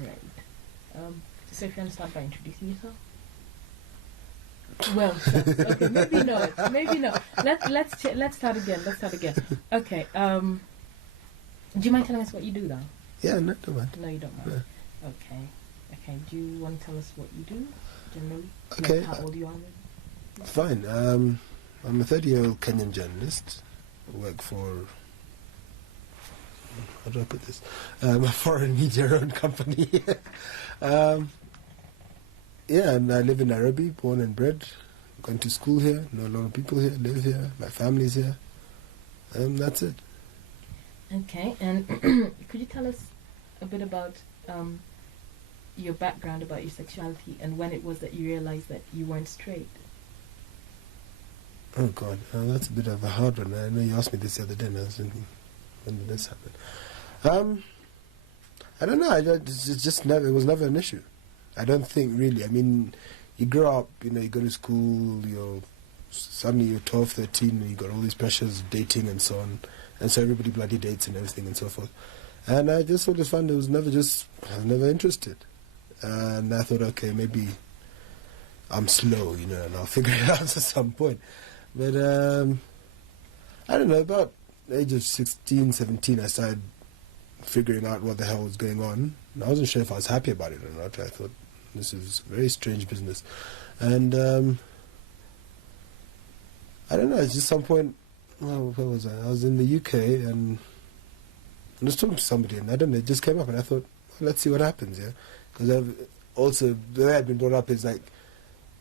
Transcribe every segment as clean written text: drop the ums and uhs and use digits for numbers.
right. So if you understand by introducing yourself. Well, okay, maybe not. Maybe not. Let's start again. Okay. Do you mind telling us what you do, though? Yeah, no, don't mind. No, you don't mind. Yeah. Okay. Do you want to tell us what you do generally? Okay. Like how old you are? Maybe? Fine. I'm a 30-year-old Kenyan journalist. I work for, how do I put this? A foreign media-owned company. Yeah, and I live in Nairobi, born and bred. Gone to school here, know a lot of people here, live here, my family's here. That's it. Okay, and could you tell us a bit about your background, about your sexuality, and when it was that you realized that you weren't straight? Oh God, that's a bit of a hard one. I know you asked me this the other day, and I was thinking, when did this happen? I don't know. It was never an issue. I don't think really. I mean, you grow up, you go to school, suddenly you're 12, 13, and you got all these pressures of dating and so on. And so everybody bloody dates and everything and so forth. And I just sort of found I was never interested. And I thought, okay, maybe I'm slow, and I'll figure it out at some point. But I don't know, about the age of 16, 17, I started figuring out what the hell was going on. And I wasn't sure if I was happy about it or not. I thought, this is very strange business. And I don't know, it's just some point, well, where was I? I was in the UK and I was talking to somebody and I don't know, it just came up and I thought, well, let's see what happens, yeah? Because also, the way I've been brought up is like,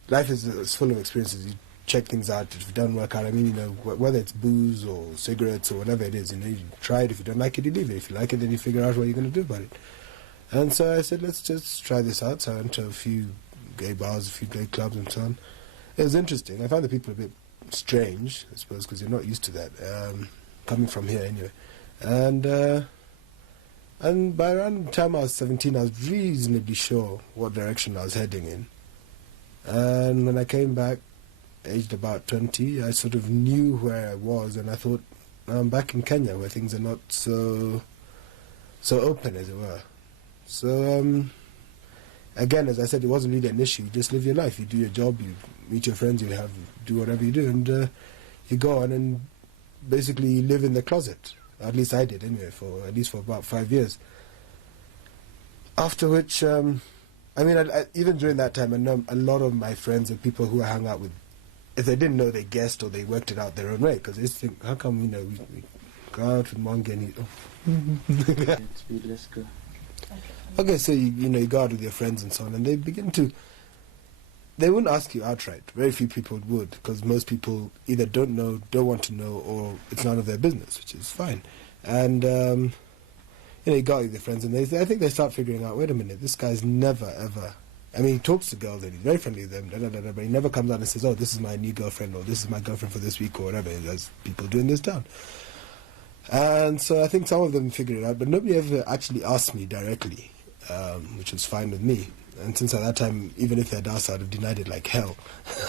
life is full of experiences. You check things out. If it doesn't work out, I mean, whether it's booze or cigarettes or whatever it is, you try it. If you don't like it, you leave it. If you like it, then you figure out what you're going to do about it. And so I said, let's just try this out. So I went to a few gay bars, a few gay clubs and so on. It was interesting. I found the people a bit strange, I suppose, because you're not used to that, coming from here anyway. And by around the time I was 17, I was reasonably sure what direction I was heading in. And when I came back, aged about 20, I sort of knew where I was, and I thought, I'm back in Kenya where things are not so open, as it were. So, again, as I said, it wasn't really an issue. You just live your life. You do your job, you meet your friends, you do whatever you do, and you go on and basically you live in the closet. At least I did, anyway, for about 5 years. After which, even during that time, I know a lot of my friends and people who I hung out with, if they didn't know, they guessed or they worked it out their own way, because they just think, how come, we go out with Mongi and Let's go. Okay, so you go out with your friends and so on, and they begin to, they wouldn't ask you outright. Very few people would, because most people either don't know, don't want to know, or it's none of their business, which is fine. And you go out with your friends, and I think they start figuring out, wait a minute, this guy's never ever. I mean, he talks to girls and he's very friendly with them, but he never comes out and says, oh, this is my new girlfriend, or this is my girlfriend for this week, or whatever. There's people doing this town. And so I think some of them figured it out, but nobody ever actually asked me directly, which was fine with me. And since at that time, even if they had asked, I'd have denied it like hell.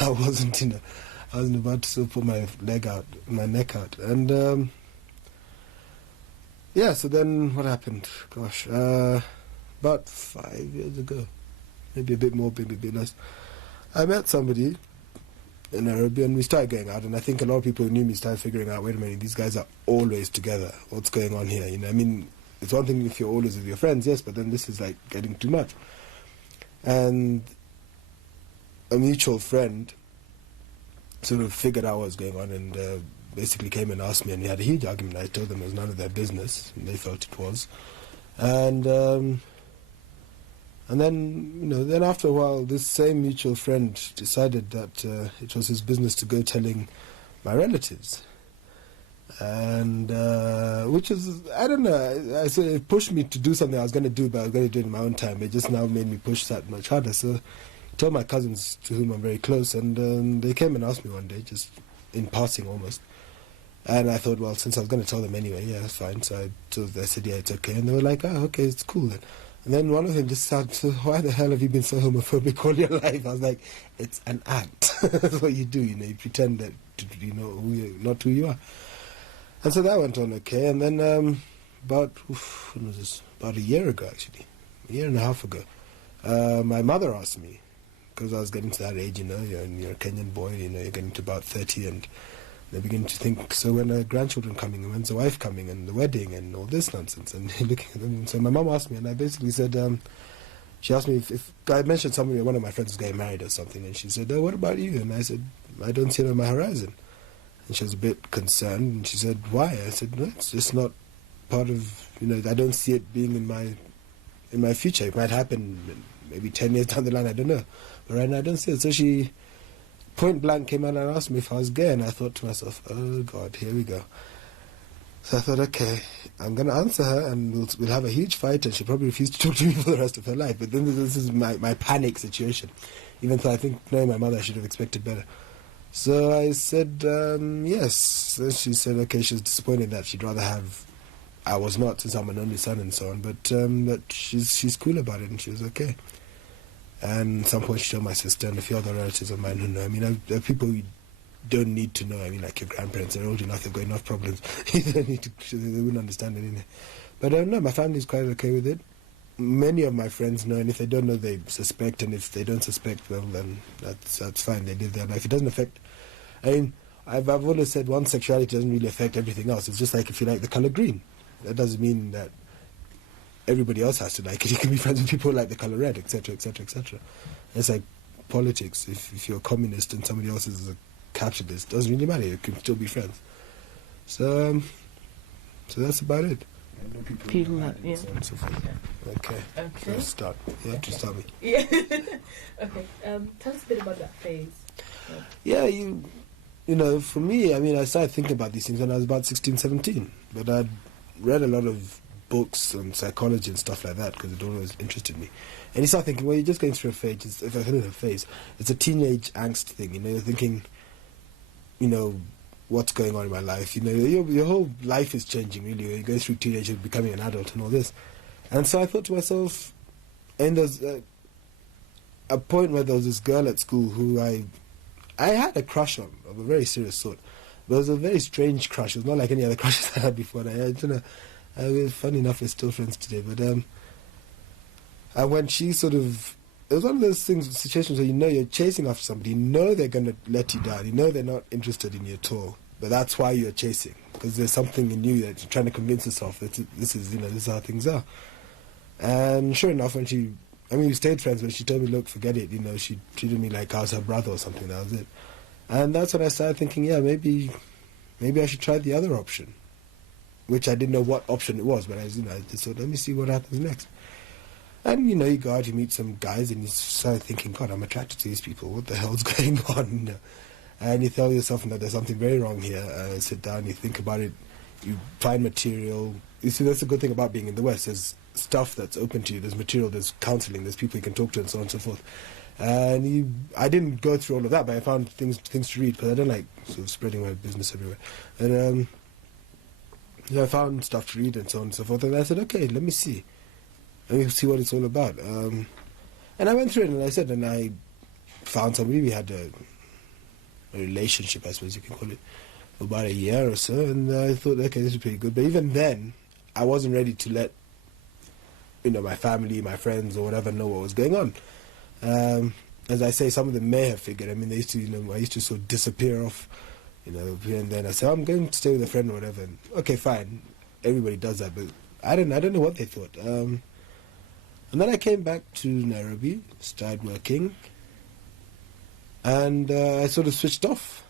I wasn't about to put my neck out. And so then what happened? Gosh, about 5 years ago, maybe a bit more, maybe a bit less, I met somebody in Nairobi and we started going out, and I think a lot of people who knew me started figuring out, wait a minute, these guys are always together. What's going on here? I mean, it's one thing if you're always with your friends, yes, but then this is like getting too much. And a mutual friend sort of figured out what was going on and basically came and asked me, and we had a huge argument. I told them it was none of their business, and they felt it was. And then, then after a while, this same mutual friend decided that it was his business to go telling my relatives. And which is, I don't know, it pushed me to do something I was going to do, but I was going to do it in my own time. It just now made me push that much harder. So I told my cousins, to whom I'm very close, and they came and asked me one day, just in passing almost. And I thought, well, since I was going to tell them anyway, yeah, that's fine. So I said, yeah, it's okay. And they were like, oh, okay, it's cool then. And then one of them just said, so why the hell have you been so homophobic all your life? I was like, it's an act. That's what you do, you pretend that, not who you are. And so that went on okay. And then when was this? About a year ago, actually. a year and a half ago. My mother asked me, because I was getting to that age, you're a Kenyan boy, you're getting to about 30, and they begin to think, so when are grandchildren coming, and when's the wife coming, and the wedding, and all this nonsense, and looking at them. So my mum asked me, and I basically said, she asked me if I mentioned somebody, one of my friends was getting married or something, and she said, oh, what about you? And I said, I don't see it on my horizon. And she was a bit concerned, and she said, why? I said, no, it's just not part of, I don't see it being in my future. It might happen maybe 10 years down the line, I don't know. But right now I don't see it. So she point blank came out and asked me if I was gay, and I thought to myself, oh God, here we go. So I thought, okay, I'm going to answer her, and we'll have a huge fight, and she'll probably refuse to talk to me for the rest of her life. But then this is my panic situation. Even though I think, knowing my mother, I should have expected better. So I said, yes. So she said, okay, she was disappointed that she'd rather have, I was not, since I'm an only son and so on, but that she's cool about it, and she was okay. And at some point she told my sister and a few other relatives of mine who know. I mean, there are people you don't need to know. I mean, like your grandparents, they're old enough, they've got enough problems. They wouldn't understand it anyway. But no, my family's quite okay with it. Many of my friends know, and if they don't know, they suspect, and if they don't suspect, well, then that's fine. They live their life. It doesn't affect. I mean, I've always said one sexuality doesn't really affect everything else. It's just like if you like the color green, that doesn't mean that everybody else has to like it. You can be friends with people who like the color red, etc., etc., etc. It's like politics. If you're a communist and somebody else is a capitalist, it doesn't really matter. You can still be friends. So that's about it. People like, yeah. So on and so forth. Okay. Let's start. You have to start me. Yeah. Okay. Tell us a bit about that phase. Yeah, you know, for me, I mean, I started thinking about these things when I was about 16, 17. But I'd read a lot of books on psychology and stuff like that because it always interested me. And you start thinking, well, you're just going through a phase. If I can a phase, it's a teenage angst thing. You know, you're thinking, what's going on in my life? Your whole life is changing, really. When you go through teenage and becoming an adult and all this. And so I thought to myself, and there's a point where there was this girl at school who I had a crush on, of a very serious sort. But it was a very strange crush. It was not like any other crushes I had before. Funny enough, we're still friends today. But and when she sort of, it was one of those situations where you're chasing after somebody, they're going to let you down, they're not interested in you at all, but that's why you're chasing, because there's something in you that you're trying to convince yourself that this is how things are. And sure enough, we stayed friends, but she told me, look, forget it, she treated me like I was her brother or something, that was it. And that's when I started thinking, yeah, maybe I should try the other option, which I didn't know what option it was, but I just thought, let me see what happens next. And, you go out, you meet some guys, and you start thinking, God, I'm attracted to these people. What the hell's going on? And you tell yourself, there's something very wrong here. Sit down, you think about it, you find material. You see, that's the good thing about being in the West. There's stuff that's open to you. There's material, there's counseling, there's people you can talk to, and so on and so forth. And I didn't go through all of that, but I found things to read, because I don't like sort of spreading my business everywhere. And I found stuff to read, and so on and so forth. And I said, okay, let me see what it's all about. And I went through it, and I found somebody. We had a relationship, I suppose you can call it, for about a year or so, and I thought, okay, this is pretty good. But even then, I wasn't ready to let, my family, my friends, or whatever know what was going on. As I say, some of them may have figured. I mean, they used to, I used to sort of disappear off, here and then. I said, I'm going to stay with a friend or whatever. And, okay, fine. Everybody does that, but I don't know what they thought. And then I came back to Nairobi, started working, and I sort of switched off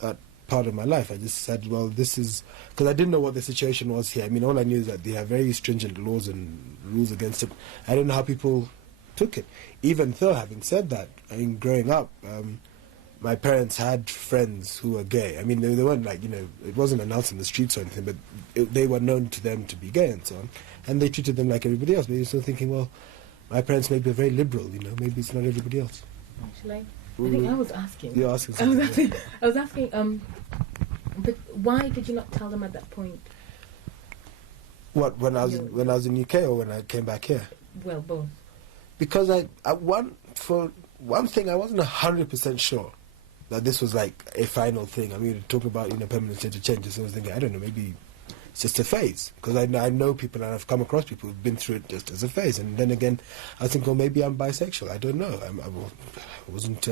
that part of my life. I just said, well, this is, because I didn't know what the situation was here. I mean, all I knew is that they have very stringent laws and rules against it. I didn't know how people took it. Even though, having said that, I mean, growing up, my parents had friends who were gay. I mean, they weren't like, it wasn't announced in the streets or anything, but they were known to them to be gay and so on. And they treated them like everybody else. But you're still thinking, well, my parents may be very liberal, maybe it's not everybody else. Actually, I think I was asking. You're asking something. I was asking, but why did you not tell them at that point? What, when I was in UK or when I came back here? Well, both. Because for one thing, I wasn't 100% sure that this was like a final thing. I mean, talk about permanent state of change. So I was thinking, I don't know, maybe it's just a phase. Because I know people and I've come across people who've been through it just as a phase. And then again, I think, well, maybe I'm bisexual. I don't know. I wasn't.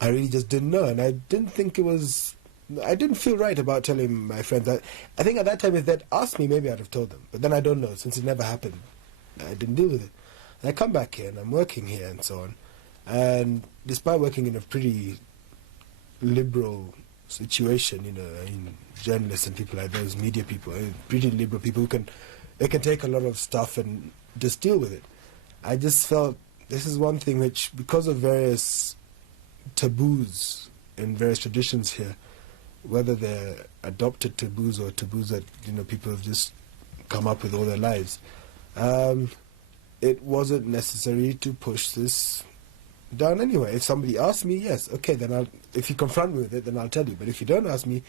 I really just didn't know, and I didn't think it was. I didn't feel right about telling my friends. I think at that time, if they'd asked me, maybe I'd have told them. But then I don't know, since it never happened. I didn't deal with it. And I come back here, and I'm working here, and so on. And despite working in a pretty liberal situation, I mean, journalists and people like those, media people, pretty liberal people they can take a lot of stuff and just deal with it. I just felt this is one thing which, because of various taboos and various traditions here, whether they're adopted taboos or taboos that people have just come up with all their lives, it wasn't necessary to push this down anyway. If somebody asks me, yes, okay, then if you confront me with it, then I'll tell you. But if you don't ask me,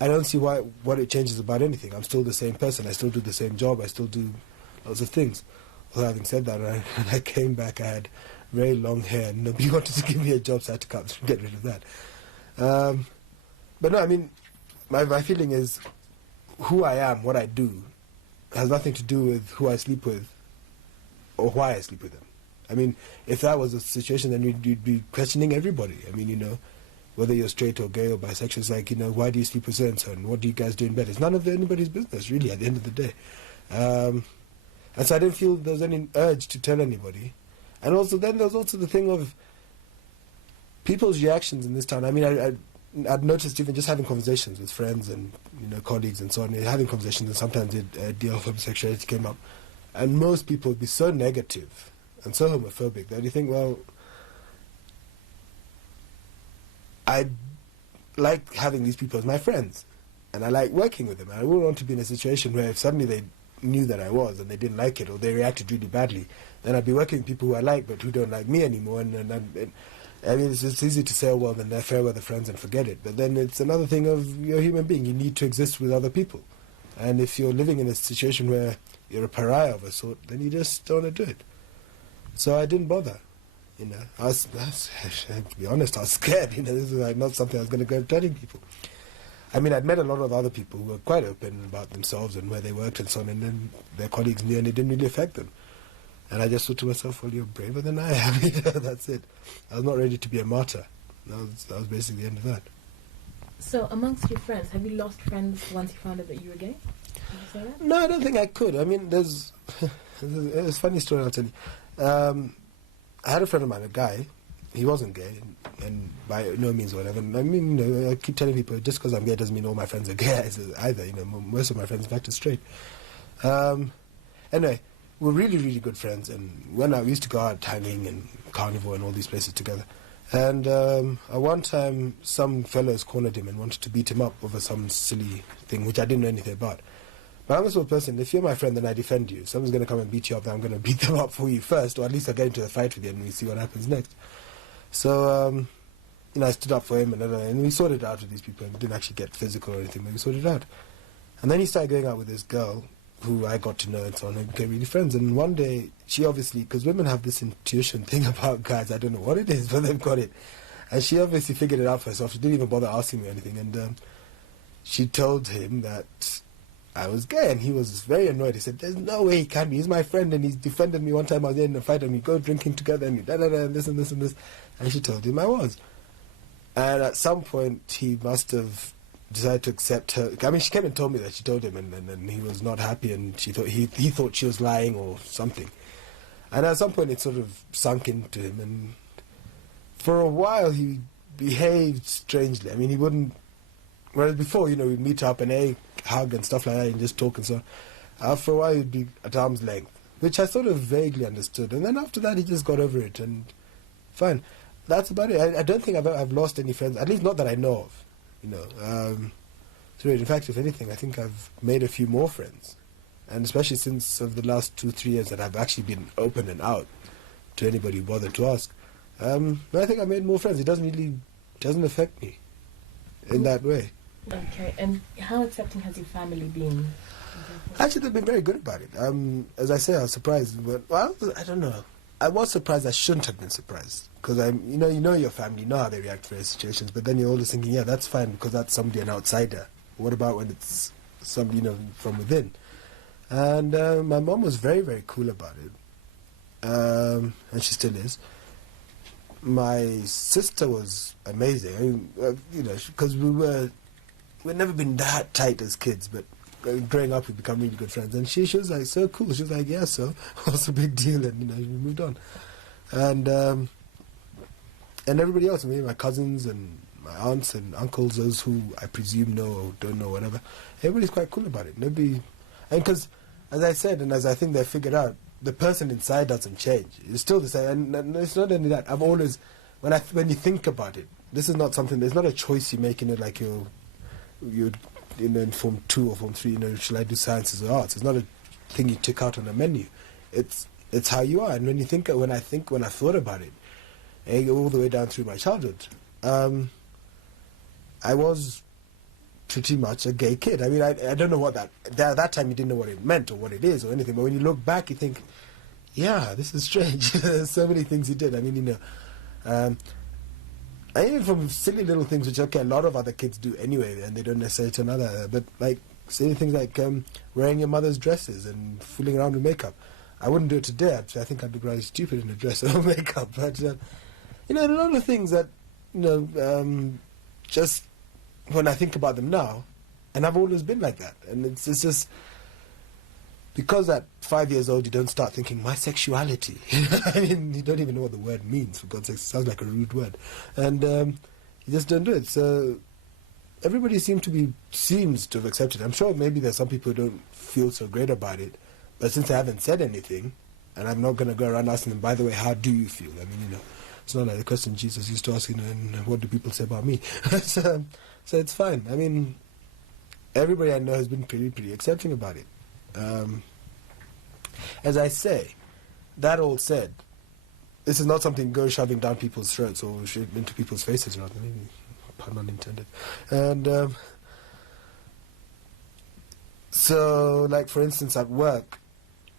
I don't see what it changes about anything. I'm still the same person. I still do the same job. I still do lots of things. Well, having said that, when I came back, I had very long hair, and nobody wanted to give me a job, so I had to get rid of that. But no, I mean, my feeling is who I am, what I do, has nothing to do with who I sleep with or why I sleep with them. I mean, if that was a situation, then you'd be questioning everybody. I mean, whether you're straight or gay or bisexual, it's like, why do you sleep with so-and-so, and what do you guys do in bed? It's none of anybody's business, really, at the end of the day. And so I didn't feel there was any urge to tell anybody. And also, then there was also the thing of people's reactions in this town. I mean, I'd noticed even just having conversations with friends and colleagues and so on, having conversations, and sometimes the idea of homosexuality came up, and most people would be so negative and so homophobic that you think, well, I like having these people as my friends, and I like working with them. And I wouldn't want to be in a situation where if suddenly they knew that I was and they didn't like it, or they reacted really badly, then I'd be working with people who I like but who don't like me anymore. And I mean, it's easy to say, oh, well, then they're fair weather friends and forget it. But then it's another thing of, you're a human being. You need to exist with other people. And if you're living in a situation where you're a pariah of a sort, then you just don't want to do it. So I didn't bother. I was, to be honest, I was scared. This is like not something I was going to go telling people. I mean, I'd met a lot of other people who were quite open about themselves and where they worked and so on, and then their colleagues knew, and it didn't really affect them. And I just thought to myself, well, you're braver than I am. That's it. I was not ready to be a martyr. That was basically the end of that. So, amongst your friends, have you lost friends once you found out that you were gay? Did you say that? No, I don't think I could. I mean, there's a funny story I'll tell you. I had a friend of mine, a guy. He wasn't gay, and by no means whatever. I mean, I keep telling people, just because I'm gay doesn't mean all my friends are gay either. Most of my friends, in fact, are straight. Anyway, we're really, really good friends, and we used to go out hanging and carnival and all these places together. And at one time, some fellows cornered him and wanted to beat him up over some silly thing, which I didn't know anything about. But I'm the sort of person, if you're my friend, then I defend you. If someone's going to come and beat you up, then I'm going to beat them up for you first, or at least I'll get into a fight with you and we see what happens next. So, I stood up for him, and we sorted it out with these people, and we didn't actually get physical or anything, but we sorted it out. And then he started going out with this girl, who I got to know and so on, and became really friends. And one day, she obviously, because women have this intuition thing about guys, I don't know what it is, but they've got it. And she obviously figured it out for herself. She didn't even bother asking me anything. And she told him that I was gay, and he was very annoyed. He said, there's no way he can be. He's my friend, and he's defended me one time. I was in a fight, and we go drinking together, and and this and this and this. And she told him I was. And at some point, he must have decided to accept her. I mean, she came and told me that she told him, and he was not happy, and she thought he thought she was lying or something. And at some point, it sort of sunk into him, and for a while, he behaved strangely. I mean, he wouldn't. Whereas before, we'd meet up and hug and stuff like that, and just talk and so on. After a while, he'd be at arm's length, which I sort of vaguely understood. And then after that, he just got over it, and fine. That's about it. I don't think I've lost any friends, at least not that I know of. So in fact, if anything, I think I've made a few more friends, and especially since of the last 2-3 years that I've actually been open and out to anybody who bothered to ask. I think I made more friends. It doesn't affect me in that way. Okay, and how accepting has your family been? Actually, they've been very good about it. As I say, I was surprised, but I don't know. I was surprised. I shouldn't have been surprised, because you know your family, you know how they react to various situations. But then you're always thinking, yeah, that's fine because that's somebody, an outsider. What about when it's some, from within. And my mom was very, very cool about it, and she still is. My sister was amazing. I mean, because we'd never been that tight as kids, but growing up we become really good friends. And she was like so cool. She was like, yeah, so what's the big deal? And we moved on. And everybody else, my cousins and my aunts and uncles, those who I presume know or don't know, whatever, everybody's quite cool about it. Nobody, and because, as I said, and as I think they figured out, the person inside doesn't change. It's still the same. And it's not only that. I've always, when you think about it, this is not something. There's not a choice you make in it, like you're in Form 2 or Form 3. Shall I do sciences or arts? It's not a thing you tick out on a menu. It's how you are. And when I thought about it, all the way down through my childhood, I was pretty much a gay kid. I mean, I don't know what at that time you didn't know what it meant or what it is or anything, but when you look back you think, yeah, this is strange. There's so many things he did. I mean, and even from silly little things which, okay, a lot of other kids do anyway, and they don't necessarily turn out that, but like silly things like wearing your mother's dresses and fooling around with makeup. I wouldn't do it today. I think I'd be rather stupid in a dress or makeup, but a lot of things that just when I think about them now, and I've always been like that, and it's just because at 5 years old you don't start thinking my sexuality. I mean, you don't even know what the word means, for God's sake. It sounds like a rude word, and you just don't do it. So everybody seems to have accepted it. I'm sure maybe there's some people who don't feel so great about it, but since I haven't said anything, and I'm not going to go around asking them, by the way, how do you feel? I mean, it's not like the question Jesus used to ask, and what do people say about me? So it's fine. I mean, everybody I know has been pretty accepting about it. As I say, that all said, this is not something go shoving down people's throats or into people's faces, rather, maybe, pun unintended. And so, like, for instance, at work,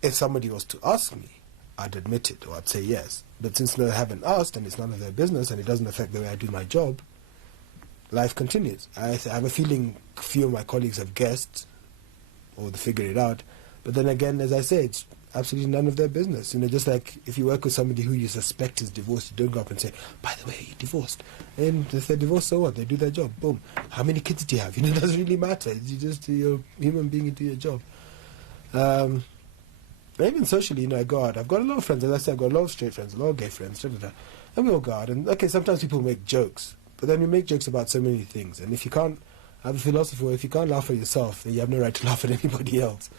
if somebody was to ask me, I'd admit it, or I'd say yes. But since they haven't asked, and it's none of their business, and it doesn't affect the way I do my job, life continues. I have a feeling few of my colleagues have guessed, or they figured it out. But then again, as I say, it's absolutely none of their business. Just like if you work with somebody who you suspect is divorced, you don't go up and say, by the way, you're divorced. And if they're divorced, so what? They do their job. Boom. How many kids do you have? It doesn't really matter. You're a human being, you do your job. Even socially, I go out. I've got a lot of friends. As I said, I've got a lot of straight friends, a lot of gay friends, and we all go out. And okay, sometimes people make jokes, but then we make jokes about so many things. And if you can't, I have a philosophy where if you can't laugh at yourself, then you have no right to laugh at anybody else.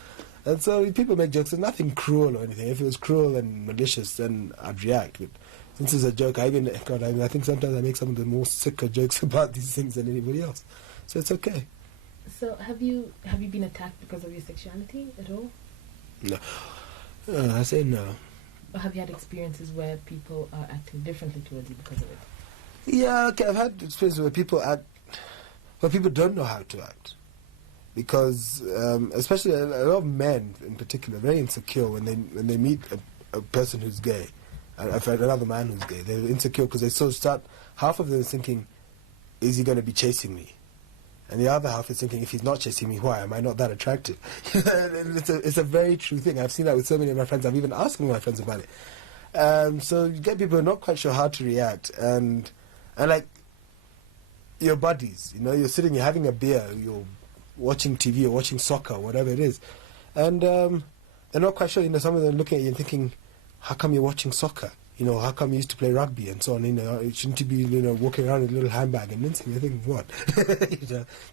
And so people make jokes, and nothing cruel or anything. If it was cruel and malicious, then I'd react. But since it's a joke, I think sometimes I make some of the more sicker jokes about these things than anybody else. So it's okay. So have you been attacked because of your sexuality at all? No. I say no. Or have you had experiences where people are acting differently towards you because of it? Yeah, okay, I've had experiences where people don't know how to act. Because, especially a lot of men in particular, are very insecure when they meet a person who's gay. I've had another man who's gay. They're insecure because half of them is thinking, is he going to be chasing me? And the other half is thinking, if he's not chasing me, why? Am I not that attractive? It's a very true thing. I've seen that with so many of my friends. I've even asked some of my friends about it. So you get people who are not quite sure how to react. And like, your buddies, you're sitting, you're having a beer, you're watching TV or watching soccer, whatever it is. And they're not quite sure. Some of them are looking at you and thinking, how come you're watching soccer? How come you used to play rugby and so on? Shouldn't you be, walking around with a little handbag and mincing? I think, what?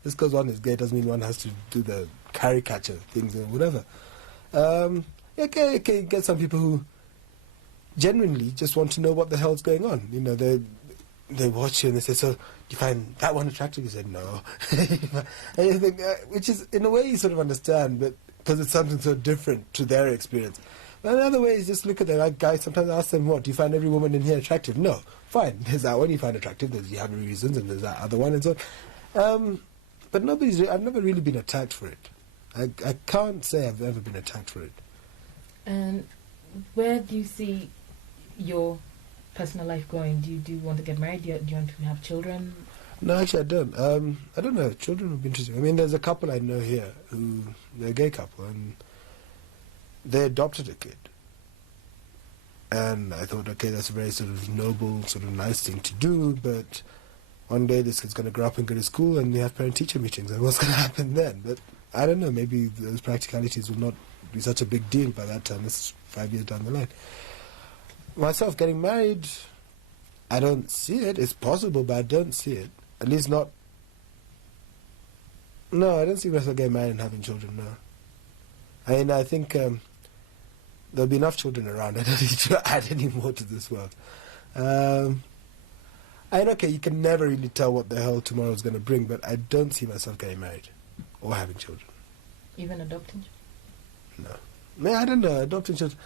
Just because one is gay doesn't mean one has to do the caricature things or whatever. Okay, get some people who genuinely just want to know what the hell's going on. They watch you and they say, so do you find that one attractive? You said, no. And you think, which is, in a way, you sort of understand, but because it's something so different to their experience. But another way is just look at them. Guys sometimes ask them, what, do you find every woman in here attractive? No. Fine. There's that one you find attractive. You have reasons, and there's that other one and so on. But I've never really been attacked for it. I can't say I've ever been attacked for it. And where do you see your personal life going? Do you want to get married? Do you want to have children? No, actually, I don't. I don't know. Children would be interesting. I mean, there's a couple I know here who they're a gay couple, and they adopted a kid. And I thought, okay, that's a very sort of noble, sort of nice thing to do. But one day this kid's going to grow up and go to school, and they have parent-teacher meetings, and what's going to happen then? But I don't know. Maybe those practicalities will not be such a big deal by that time. This is 5 years down the line. Myself getting married, I don't see it. It's possible, but I don't see it. At least not. No, I don't see myself getting married and having children. No. I mean, I think there'll be enough children around. I don't need to add any more to this world. And okay, you can never really tell what the hell tomorrow's going to bring, but I don't see myself getting married or having children. Even adopting? No. No, I don't know. Adopting children.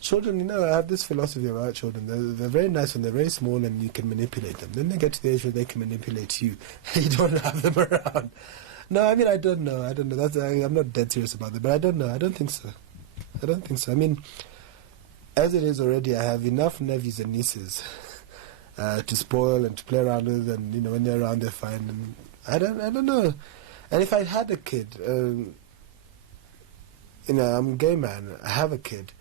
Children, you know, I have this philosophy about children. They're very nice when they're very small and you can manipulate them. Then they get to the age where they can manipulate you. You don't have them around. No, I mean, I don't know. I'm not dead serious about it, but I don't know. I don't think so. I mean, as it is already, I have enough nephews and nieces to spoil and to play around with, and, you know, when they're around, they're fine. And I don't know. And if I had a kid, you know, I'm a gay man, I have a kid,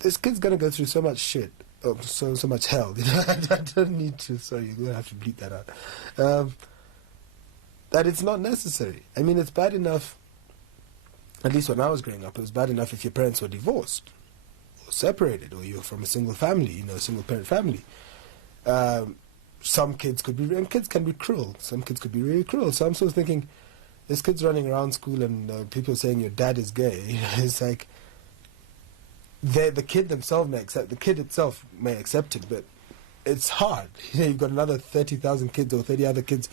this kid's going to go through so much shit, so much hell. You know, I don't need to, sorry, you're going to have to bleep that out, that it's not necessary. I mean, it's bad enough, at least when I was growing up, it was bad enough if your parents were divorced or separated, or you're from a single family, you know, a single parent family. Some kids could be, and kids can be cruel. Some kids could be really cruel. So I'm sort of thinking, this kid's running around school and people saying your dad is gay. You know, it's like, the kid themselves may accept, the kid itself may accept it, but it's hard. You know, you've got another 30,000 kids or 30 other kids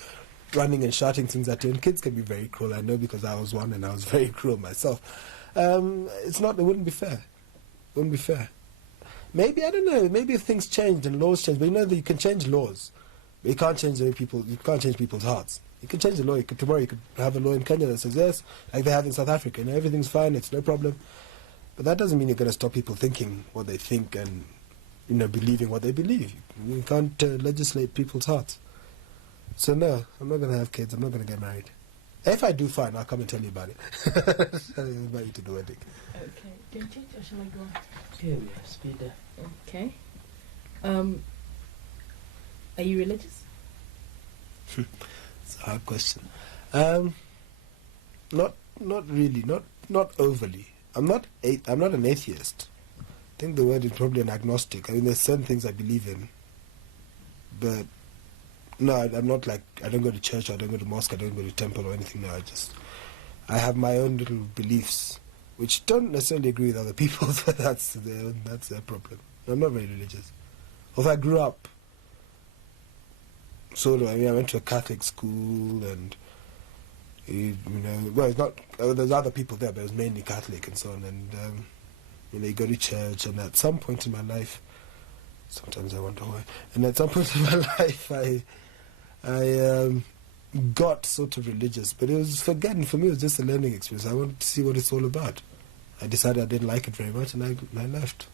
running and shouting things at you, and kids can be very cruel. I know, because I was one and I was very cruel myself. It wouldn't be fair. It wouldn't be fair. Maybe, I don't know, maybe if things changed and laws changed, but you know that you can change laws, but you can't change you can't change people's hearts. You can change the law. Tomorrow you could have a law in Kenya that says yes, like they have in South Africa, you know, everything's fine, it's no problem. But that doesn't mean you're going to stop people thinking what they think and, you know, believing what they believe. You can't legislate people's hearts. So no, I'm not going to have kids. I'm not going to get married. If I do, fine, I'll come and tell you about it. I'll invite you to the wedding. Okay. Do you change or shall I go on? Yeah, we have speed there. Okay. Are you religious? It's a hard question. Not really. Not overly. I'm not an atheist. I think the word is probably an agnostic. I mean, there's certain things I believe in, but no, I'm not like, I don't go to church, I don't go to mosque, I don't go to temple or anything. No, I have my own little beliefs, which don't necessarily agree with other people's, but that's their problem. I'm not very religious. Although I grew up sort of, I mean, I went to a Catholic school, and you know, well, it's not, there's other people there, but it was mainly Catholic and so on, and you know, you go to church, and at some point in my life, sometimes I wonder why, and at some point in my life, I got sort of religious, but it was, for me, it was just a learning experience. I wanted to see what it's all about. I decided I didn't like it very much, and I left.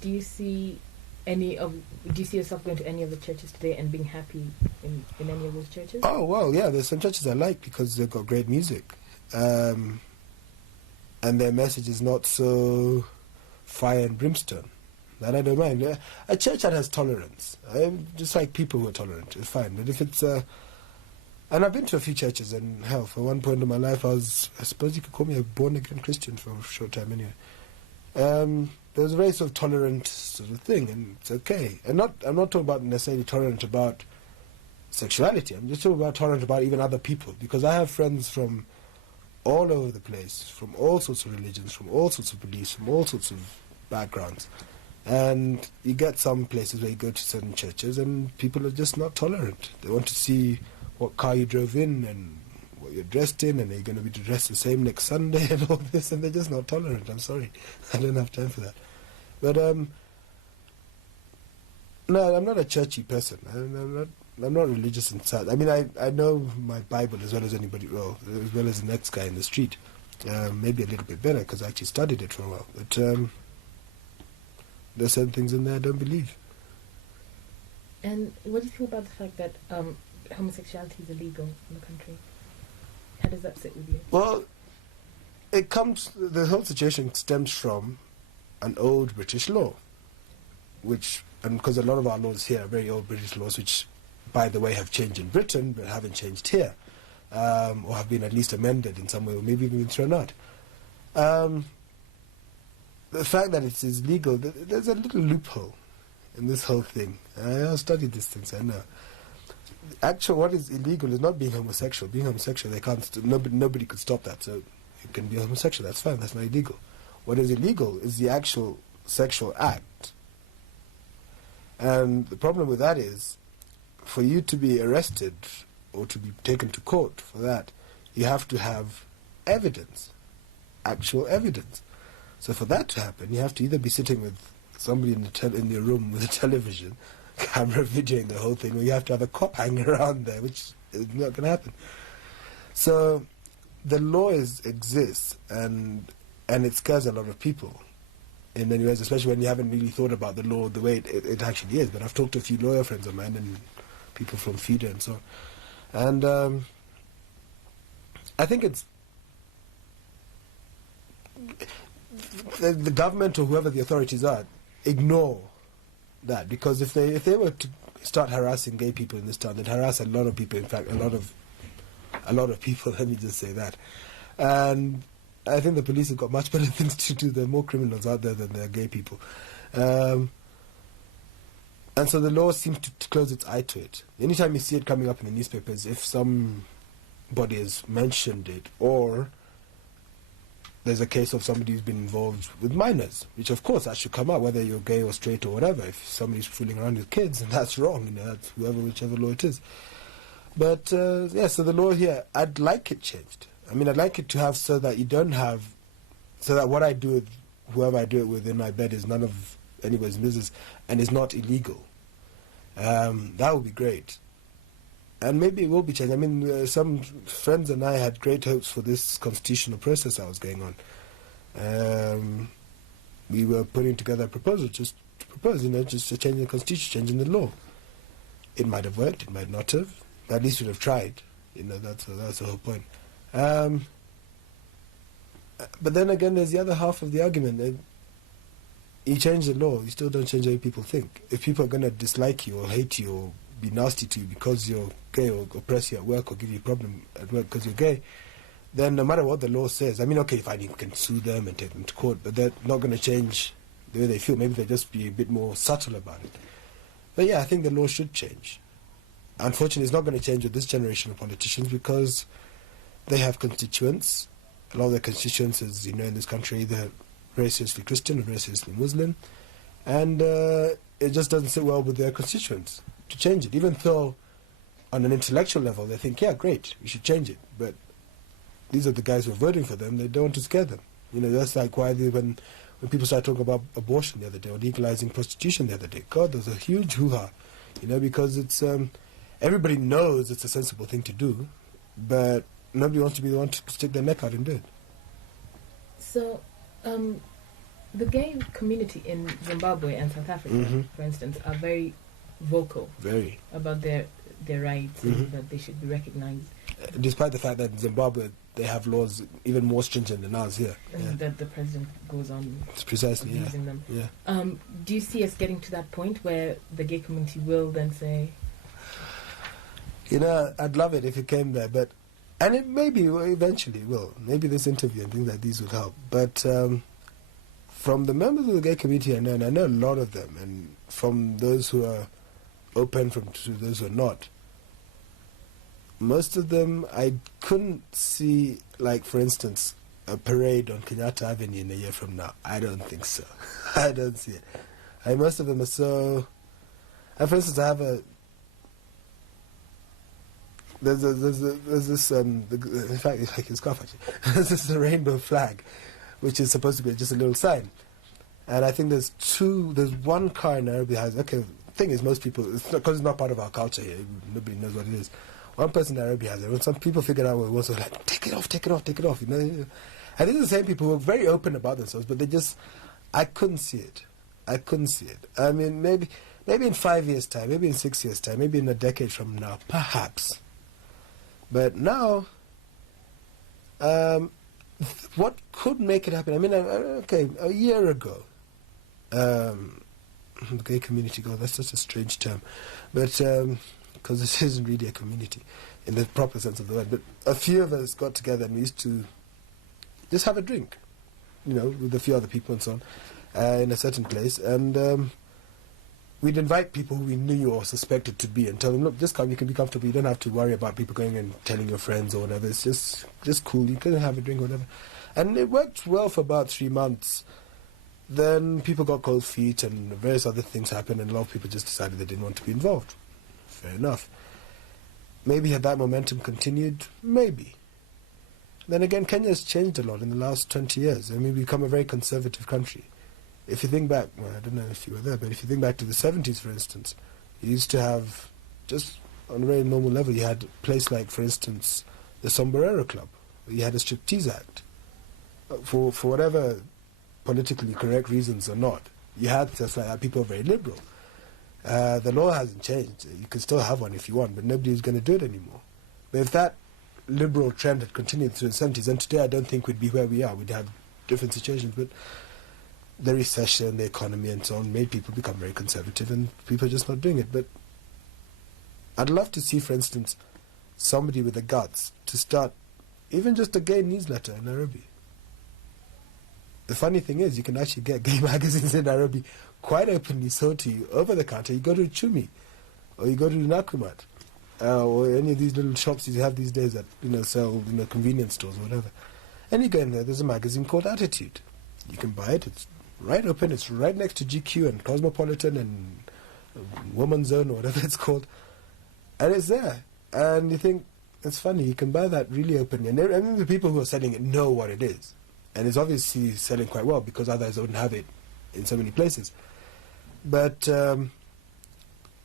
Do you see yourself going to any of the churches today and being happy in any of those churches? Oh, well, yeah, there's some churches I like because they've got great music. And their message is not so fire and brimstone. That I don't mind. A church that has tolerance, just like people who are tolerant, is fine. But if it's... and I've been to a few churches, and hell, for one point in my life, I suppose you could call me a born-again Christian for a short time anyway. There's a very sort of tolerant sort of thing, and it's okay. And I'm not talking about necessarily tolerant about sexuality. I'm just talking about tolerant about even other people, because I have friends from all over the place, from all sorts of religions, from all sorts of beliefs, from all sorts of backgrounds. And you get some places where you go to certain churches and people are just not tolerant. They want to see what car you drove in and what you're dressed in, and are you going to be dressed the same next Sunday and all this, and they're just not tolerant. I'm sorry. I don't have time for that. But, no, I'm not a churchy person. I'm not religious inside. I mean, I know my Bible as well as anybody, well, as well as the next guy in the street. Maybe a little bit better because I actually studied it for a while. But there's certain things in there I don't believe. And what do you think about the fact that homosexuality is illegal in the country? How does that sit with you? Well, the whole situation stems from an old British law, and because a lot of our laws here are very old British laws, which, by the way, have changed in Britain but haven't changed here, or have been at least amended in some way, or maybe even been thrown out. The fact that it is legal, there's a little loophole in this whole thing. I've studied these things, I know. Actually, what is illegal is not being homosexual. Being homosexual, nobody could stop that. So you can be homosexual, that's fine, that's not illegal. What is illegal is the actual sexual act. And the problem with that is, for you to be arrested or to be taken to court for that, you have to have evidence, actual evidence. So for that to happen, you have to either be sitting with somebody in the room with a television, camera videoing the whole thing, or you have to have a cop hanging around there, which is not going to happen. So the law exists, and it scares a lot of people in many ways, especially when you haven't really thought about the law the way it actually is. But I've talked to a few lawyer friends of mine and people from FIDA and so on. And I think it's the government or whoever the authorities are ignore that, because if they were to start harassing gay people in this town, they'd harass a lot of people. In fact, a lot of people. Let me just say that. And I think the police have got much better things to do. There are more criminals out there than there are gay people. And so the law seems to close its eye to it. Anytime you see it coming up in the newspapers, if somebody has mentioned it, or there's a case of somebody who's been involved with minors, which of course that should come out, whether you're gay or straight or whatever. If somebody's fooling around with kids, and that's wrong, that's whichever law it is. But so the law here, I'd like it changed. I mean, I'd like it to have so that what I do with whoever I do it with in my bed is none of anybody's business and is not illegal. That would be great. And maybe it will be changed. I mean, some friends and I had great hopes for this constitutional process that was going on. We were putting together a proposal just to change the constitution, changing the law. It might have worked, it might not have, but at least we'd have tried. That's the whole point. But then again, there's the other half of the argument that you change the law, you still don't change the way people think. If people are going to dislike you or hate you or be nasty to you because you're gay, or oppress you at work, or give you a problem at work because you're gay, then no matter what the law says, I mean, okay, fine, you can sue them and take them to court, but they're not going to change the way they feel. Maybe they'll just be a bit more subtle about it. But yeah, I think the law should change. Unfortunately, it's not going to change with this generation of politicians, because they have constituents. A lot of their constituents, as you know, in this country, they're very seriously Christian or very seriously Muslim, and it just doesn't sit well with their constituents to change it, even though on an intellectual level they think, yeah, great, we should change it, but these are the guys who are voting for them, they don't want to scare them. That's like why when people started talking about abortion the other day, or legalizing prostitution the other day, God, there's a huge hoo-ha, because it's everybody knows it's a sensible thing to do, but nobody wants to be the one to stick their neck out and do it. So, the gay community in Zimbabwe and South Africa, for instance, are very vocal about their rights and that they should be recognized. Despite the fact that in Zimbabwe they have laws even more stringent than ours here. And that the president goes on precisely abusing them. Yeah. Do you see us getting to that point where the gay community will then say... I'd love it if it came there, and it maybe eventually will. Maybe this interview and things like these would help. But from the members of the gay community I know, and I know a lot of them, and from those who are open to those who are not, most of them I couldn't see, like, for instance, a parade on Kenyatta Avenue in a year from now. I don't think so. I don't see it. Most of them are so... for instance, I have There's this, in fact, it's like a scarf actually. There's this rainbow flag, which is supposed to be just a little sign. And I think there's one car in Nairobi that has, the thing is, most people, because it's not part of our culture here, nobody knows what it is. One person in Nairobi has it. When some people figured out what it was, they're like, take it off. And these are the same people who are very open about themselves, but I couldn't see it. I mean, maybe Maybe in 5 years' time, maybe in 6 years' time, maybe in a decade from now, perhaps. But now, what could make it happen? I mean, okay, a year ago, the gay community, God, that's such a strange term, but because this isn't really a community in the proper sense of the word, but a few of us got together and we used to just have a drink, with a few other people and so on, in a certain place, and we'd invite people who we knew or suspected to be and tell them, look, just come, you can be comfortable, you don't have to worry about people going and telling your friends or whatever, it's just cool, you can have a drink or whatever. And it worked well for about 3 months. Then people got cold feet and various other things happened and a lot of people just decided they didn't want to be involved. Fair enough. Maybe had that momentum continued, maybe. Then again, Kenya has changed a lot in the last 20 years. I mean, we've become a very conservative country. If you think back, well, I don't know if you were there, but if you think back to the 70s, for instance, you used to have, just on a very normal level, you had a place like, for instance, the Sombrero Club, where you had a striptease act. For whatever politically correct reasons or not, you had stuff like that. People are very liberal. The law hasn't changed. You can still have one if you want, but nobody's going to do it anymore. But if that liberal trend had continued through the 70s, and today I don't think we'd be where we are. We'd have different situations, but the recession, the economy and so on made people become very conservative and people are just not doing it. But I'd love to see, for instance, somebody with the guts to start even just a gay newsletter in Nairobi. The funny thing is, you can actually get gay magazines in Nairobi quite openly sold to you over the counter. You go to Chumi, or you go to Nakumat, or any of these little shops you have these days that sell convenience stores or whatever. And you go in there. There's a magazine called Attitude. You can buy it. It's right open. It's right next to GQ and Cosmopolitan and Woman's Zone or whatever it's called, and it's there. And you think it's funny. You can buy that really openly, and the people who are selling it know what it is. And it's obviously selling quite well because otherwise they wouldn't have it in so many places. But this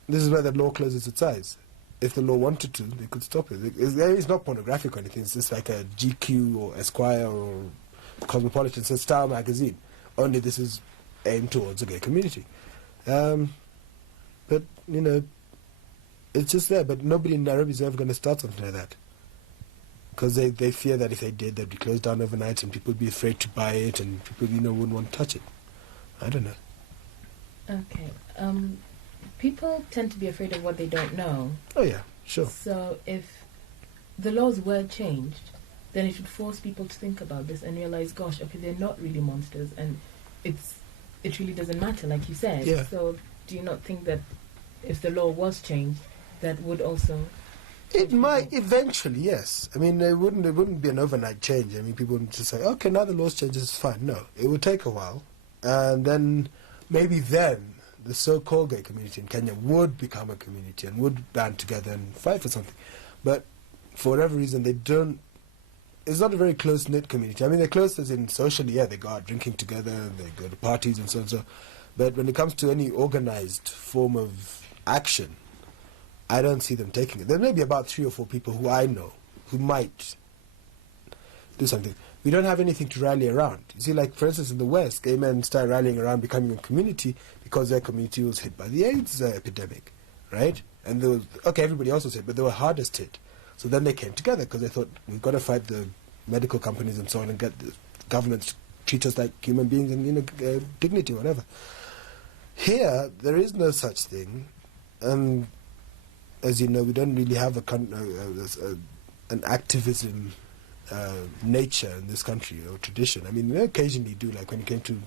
is where the law closes its eyes. If the law wanted to, they could stop it. It's not pornographic or anything. It's just like a GQ or Esquire or Cosmopolitan. It's a style magazine. Only this is aimed towards the gay community. But, it's just there. But nobody in Nairobi is ever going to start something like that. Because they fear that if they did, they'd be closed down overnight and people would be afraid to buy it and people, wouldn't want to touch it. I don't know. Okay. People tend to be afraid of what they don't know. Oh, yeah, sure. So if the laws were changed, then it should force people to think about this and realize, gosh, okay, they're not really monsters and it really doesn't matter, like you said. Yeah. So do you not think that if the law was changed, that would also... It might eventually, yes. I mean, it wouldn't be an overnight change. I mean, people wouldn't just say, okay, now the laws change, it's fine. No, it would take a while. And then, maybe then, the so-called gay community in Kenya would become a community and would band together and fight for something. But for whatever reason, they don't... It's not a very close-knit community. I mean, they're close as in socially, yeah, they go out drinking together, they go to parties and so and so. But when it comes to any organized form of action, I don't see them taking it. There may be about 3 or 4 people who I know who might do something. We don't have anything to rally around. You see, like, for instance, in the West, gay men started rallying around becoming a community because their community was hit by the AIDS epidemic, right? And there was, okay, everybody else was hit, but they were hardest hit. So then they came together because they thought, we've got to fight the medical companies and so on and get the governments to treat us like human beings and, dignity, whatever. Here, there is no such thing. And as you know, we don't really have an activism nature in this country or tradition. I mean, we occasionally do, like when it came to